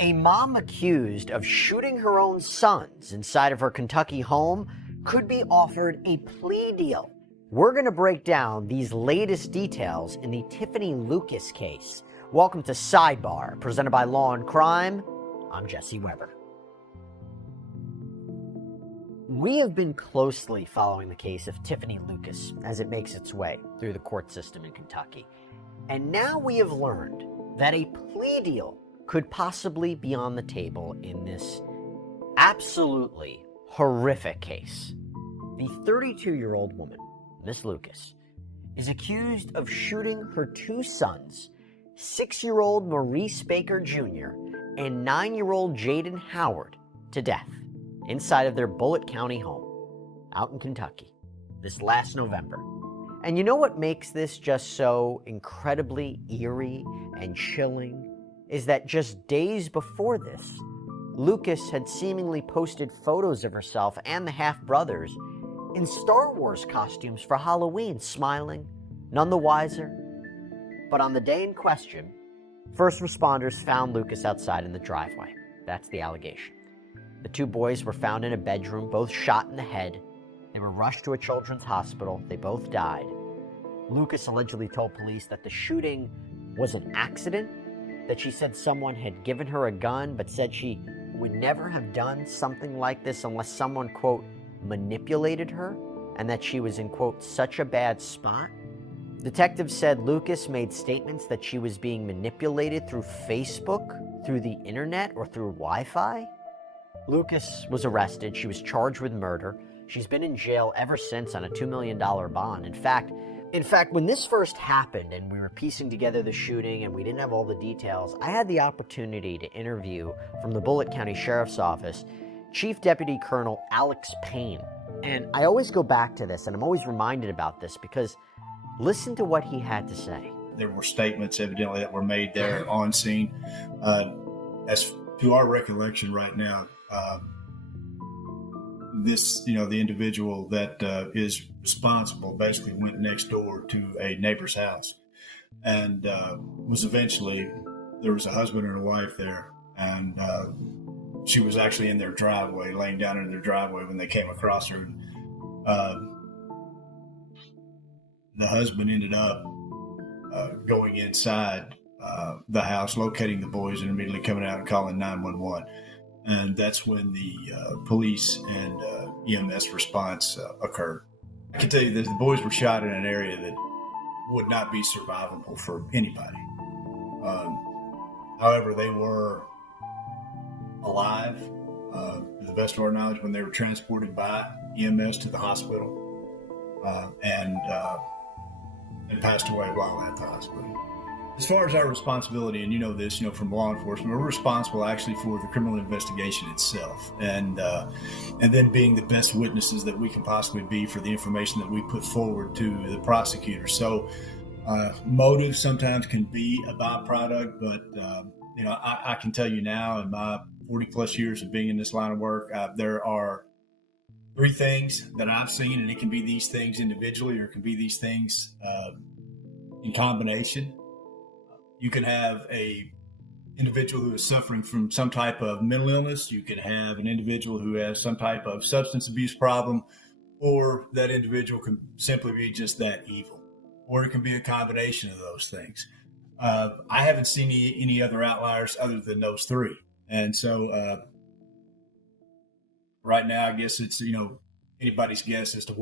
A mom accused of shooting her own sons inside of her Kentucky home could be offered a plea deal. We're going to break down these latest details in the Tiffanie Lucas case. Welcome to Sidebar, presented by Law and Crime. I'm Jesse Weber. We have been closely following the case of Tiffanie Lucas as it makes its way through the court system in Kentucky. And now we have learned that a plea deal could possibly be on the table in this absolutely horrific case. The 32-year-old woman, Miss Lucas, is accused of shooting her two sons, 6-year-old Maurice Baker Jr. and 9-year-old Jayden Howard, to death inside of their Bullitt County home out in Kentucky this last November. And you know what makes this just so incredibly eerie and chilling is that just days before this, Lucas had seemingly posted photos of herself and the half-brothers in Star Wars costumes for Halloween, smiling, none the wiser. But on the day in question, first responders found Lucas outside in the driveway. That's the allegation. The two boys were found in a bedroom, both shot in the head. They were rushed to a children's hospital. They both died. Lucas allegedly told police that the shooting was an accident, that she said someone had given her a gun, but said she would never have done something like this unless someone, quote, manipulated her, and that she was in, quote, such a bad spot. Detectives said Lucas made statements that she was being manipulated through Facebook, through the internet, or through Wi-Fi. Lucas was arrested. She was charged with murder. She's been in jail ever since on a $2 million bond. In fact, when this first happened and we were piecing together the shooting and we didn't have all the details, I had the opportunity to interview from the Bullitt County Sheriff's Office Chief Deputy Colonel Alex Payne. And I always go back to this, and I'm always reminded about this because listen to what he had to say. There were statements evidently that were made there on scene. As to our recollection right now, the individual that is responsible basically went next door to a neighbor's house and there was a husband and a wife there, and she was actually in their driveway, laying down in their driveway when they came across her. The husband ended up going inside the house, locating the boys, and immediately coming out and calling 911. And that's when the police and EMS response occurred. I can tell you that the boys were shot in an area that would not be survivable for anybody. However, they were alive, to the best of our knowledge, when they were transported by EMS to the hospital and passed away while at the hospital. As far as our responsibility, and you know this, from law enforcement, we're responsible actually for the criminal investigation itself, and then being the best witnesses that we can possibly be for the information that we put forward to the prosecutor. So, motive sometimes can be a byproduct, but I can tell you now, in my 40 plus years of being in this line of work, there are three things that I've seen, and it can be these things individually, or it can be these things in combination. You can have a individual who is suffering from some type of mental illness. You can have an individual who has some type of substance abuse problem, or that individual can simply be just that evil, or it can be a combination of those things. I haven't seen any other outliers other than those three. And so right now, I guess it's, anybody's guess as to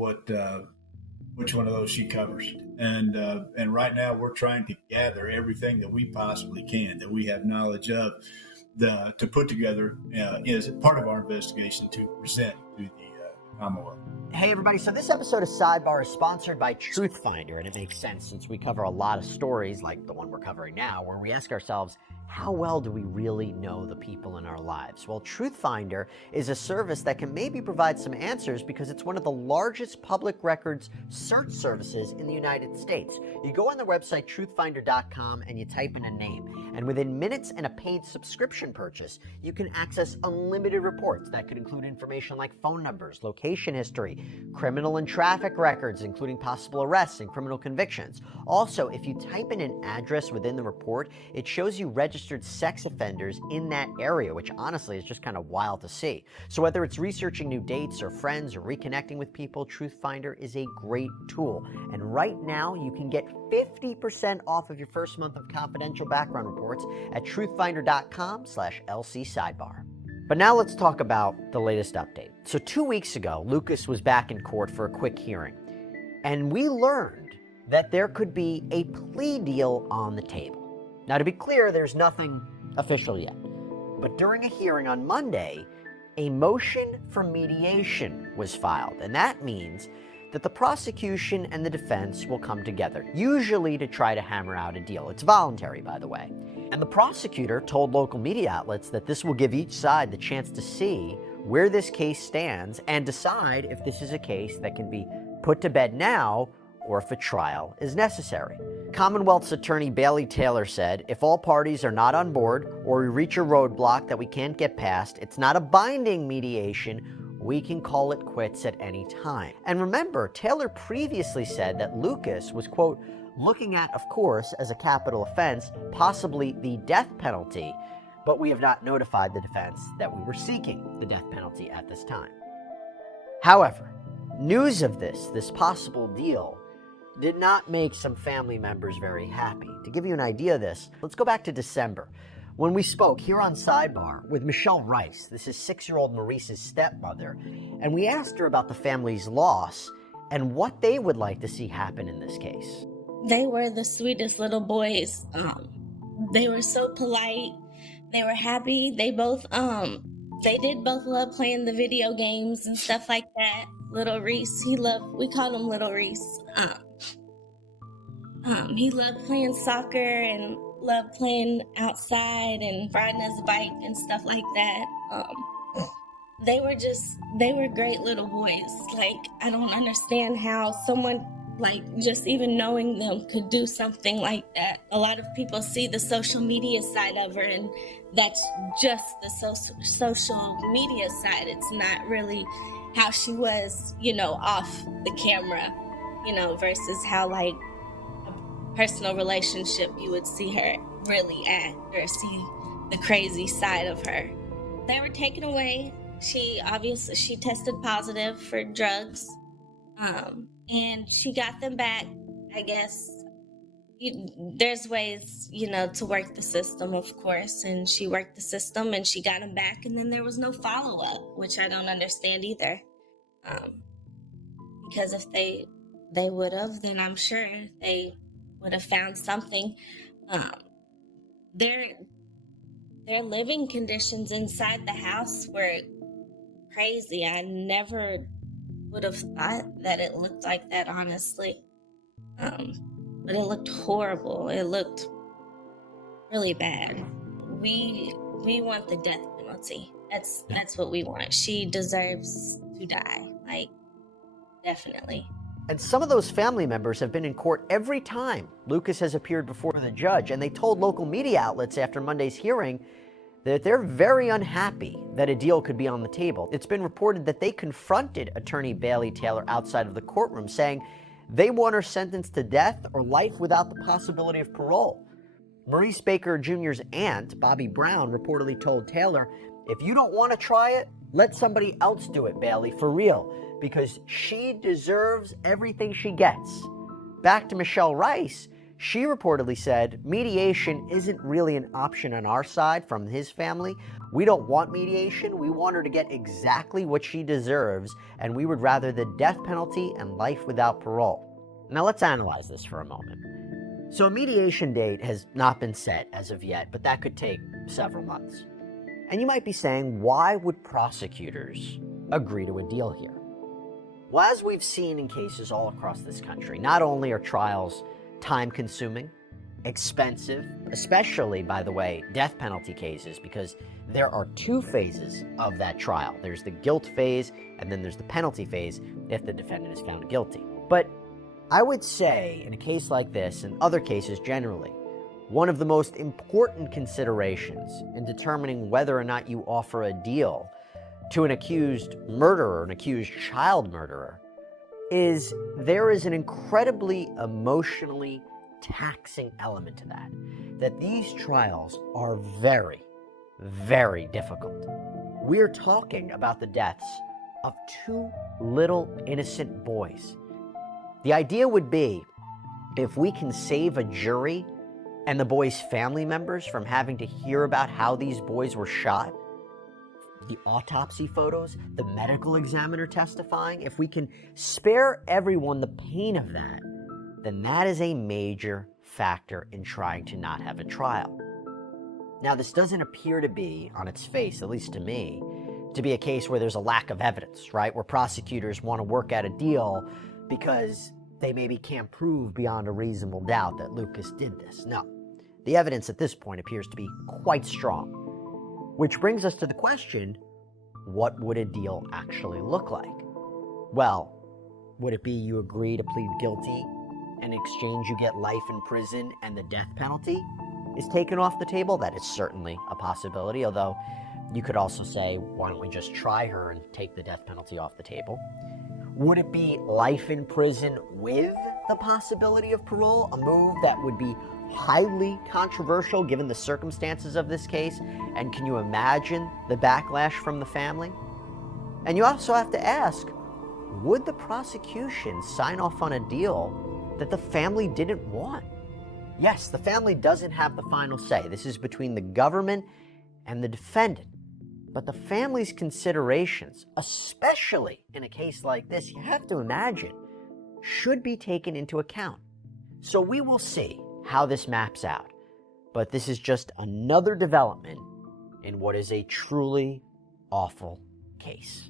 which one of those she covers. And right now we're trying to gather everything that we possibly can, that we have knowledge of, to put together as part of our investigation to present to the Commonwealth. Hey everybody, so this episode of Sidebar is sponsored by Truthfinder, and it makes sense since we cover a lot of stories like the one we're covering now, where we ask ourselves, how well do we really know the people in our lives? Well, Truthfinder is a service that can maybe provide some answers because it's one of the largest public records search services in the United States. You go on the website truthfinder.com and you type in a name, and within minutes and a paid subscription purchase, you can access unlimited reports that could include information like phone numbers, location history, criminal and traffic records, including possible arrests and criminal convictions. Also, if you type in an address within the report, it shows you registered registered sex offenders in that area, which honestly is just kind of wild to see. So whether it's researching new dates or friends or reconnecting with people, Truthfinder is a great tool. And right now, you can get 50% off of your first month of confidential background reports at truthfinder.com/LC sidebar. But now let's talk about the latest update. So 2 weeks ago, Lucas was back in court for a quick hearing, and we learned that there could be a plea deal on the table. Now, to be clear, there's nothing official yet. But during a hearing on Monday, a motion for mediation was filed, and that means that the prosecution and the defense will come together, usually to try to hammer out a deal. It's voluntary, by the way. And the prosecutor told local media outlets that this will give each side the chance to see where this case stands and decide if this is a case that can be put to bed now or if a trial is necessary. Commonwealth's attorney Bailey Taylor said, if all parties are not on board or we reach a roadblock that we can't get past, it's not a binding mediation. We can call it quits at any time. And remember, Taylor previously said that Lucas was, quote, looking at, of course, as a capital offense, possibly the death penalty, but we have not notified the defense that we were seeking the death penalty at this time. However, news of this possible deal did not make some family members very happy. To give you an idea of this, let's go back to December, when we spoke here on Sidebar with Michelle Rice. This is 6-year-old Maurice's stepmother, and we asked her about the family's loss and what they would like to see happen in this case. They were the sweetest little boys. They were so polite. They were happy. They did both love playing the video games and stuff like that. Little Reese, we called him Little Reese. He loved playing soccer and loved playing outside and riding his bike and stuff like that. They were great little boys. Like, I don't understand how someone, like, just even knowing them could do something like that. A lot of people see the social media side of her, and that's just the social media side. It's not really how she was, off the camera, versus how, like, a personal relationship you would see her really act or see the crazy side of her. They were taken away. She tested positive for drugs, and she got them back. I guess there's ways, to work the system, of course, and she worked the system and she got them back, and then there was no follow-up, which I don't understand either. Because if they would have, then I'm sure they would have found something. Their living conditions inside the house were crazy. I never would have thought that it looked like that, honestly. But it looked horrible. It looked really bad. We want the death penalty. That's what we want. She deserves to die. Like, definitely. And some of those family members have been in court every time Lucas has appeared before the judge, and they told local media outlets after Monday's hearing that they're very unhappy that a deal could be on the table. It's been reported that they confronted attorney Bailey Taylor outside of the courtroom, saying they want her sentenced to death or life without the possibility of parole. Maurice Baker Jr.'s aunt, Bobby Brown, reportedly told Taylor, if you don't want to try it, let somebody else do it, Bailey, for real, because she deserves everything she gets. Back to Michelle Rice, she reportedly said, mediation isn't really an option on our side from his family. We don't want mediation. We want her to get exactly what she deserves, and we would rather the death penalty and life without parole. Now let's analyze this for a moment. So a mediation date has not been set as of yet, but that could take several months. And you might be saying, why would prosecutors agree to a deal here? Well, as we've seen in cases all across this country, not only are trials time-consuming, expensive, especially, by the way, death penalty cases, because there are two phases of that trial. There's the guilt phase, and then there's the penalty phase if the defendant is found guilty. But I would say, in a case like this, and other cases generally, one of the most important considerations in determining whether or not you offer a deal to an accused murderer, an accused child murderer, is there is an incredibly emotionally taxing element to that. that these trials are very, very difficult. We're talking about the deaths of 2 little innocent boys. The idea would be, if we can save a jury and the boys' family members from having to hear about how these boys were shot, the autopsy photos, the medical examiner testifying, if we can spare everyone the pain of that, then that is a major factor in trying to not have a trial. Now, this doesn't appear to be, on its face, at least to me, to be a case where there's a lack of evidence, right? Where prosecutors want to work out a deal because they maybe can't prove beyond a reasonable doubt that Lucas did this. No, the evidence at this point appears to be quite strong. Which brings us to the question, what would a deal actually look like? Well, would it be you agree to plead guilty, and in exchange you get life in prison and the death penalty is taken off the table? That is certainly a possibility, although you could also say, why don't we just try her and take the death penalty off the table? Would it be life in prison with the possibility of parole, a move that would be highly controversial given the circumstances of this case? And can you imagine the backlash from the family? And you also have to ask, would the prosecution sign off on a deal that the family didn't want? Yes, the family doesn't have the final say. This is between the government and the defendant. But the family's considerations, especially in a case like this, you have to imagine, should be taken into account. So we will see how this maps out. But this is just another development in what is a truly awful case.